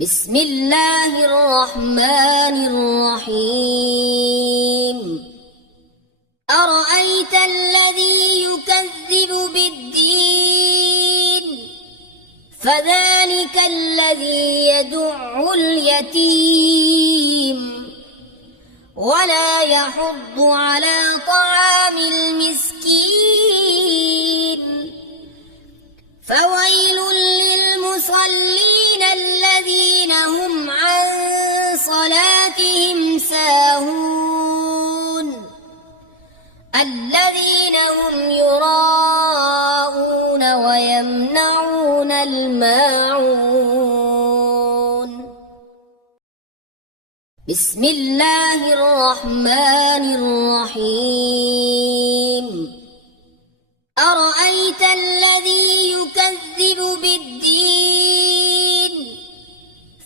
بسم الله الرحمن الرحيم أرأيت الذي يكذب بالدين فذلك الذي يدع اليتيم ولا يحض على طعام المسكين فويل للمصلين الذين هم عن صلاتهم ساهون الذين هم يراءون ويمنعون الماعون بسم الله الرحمن الرحيم أرأيت الذي يكذب بالدين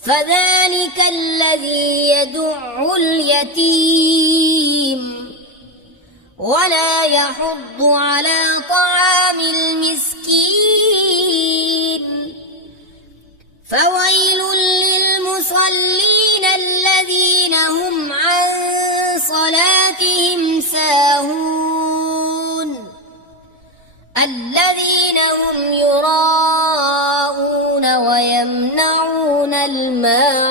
فذلك الذي يدع اليتيم ولا يحض على طعام المسكين فويل للمصلين الذين هم عن صلاتهم ساهون الذين هم يراءون ويمنعون الماعون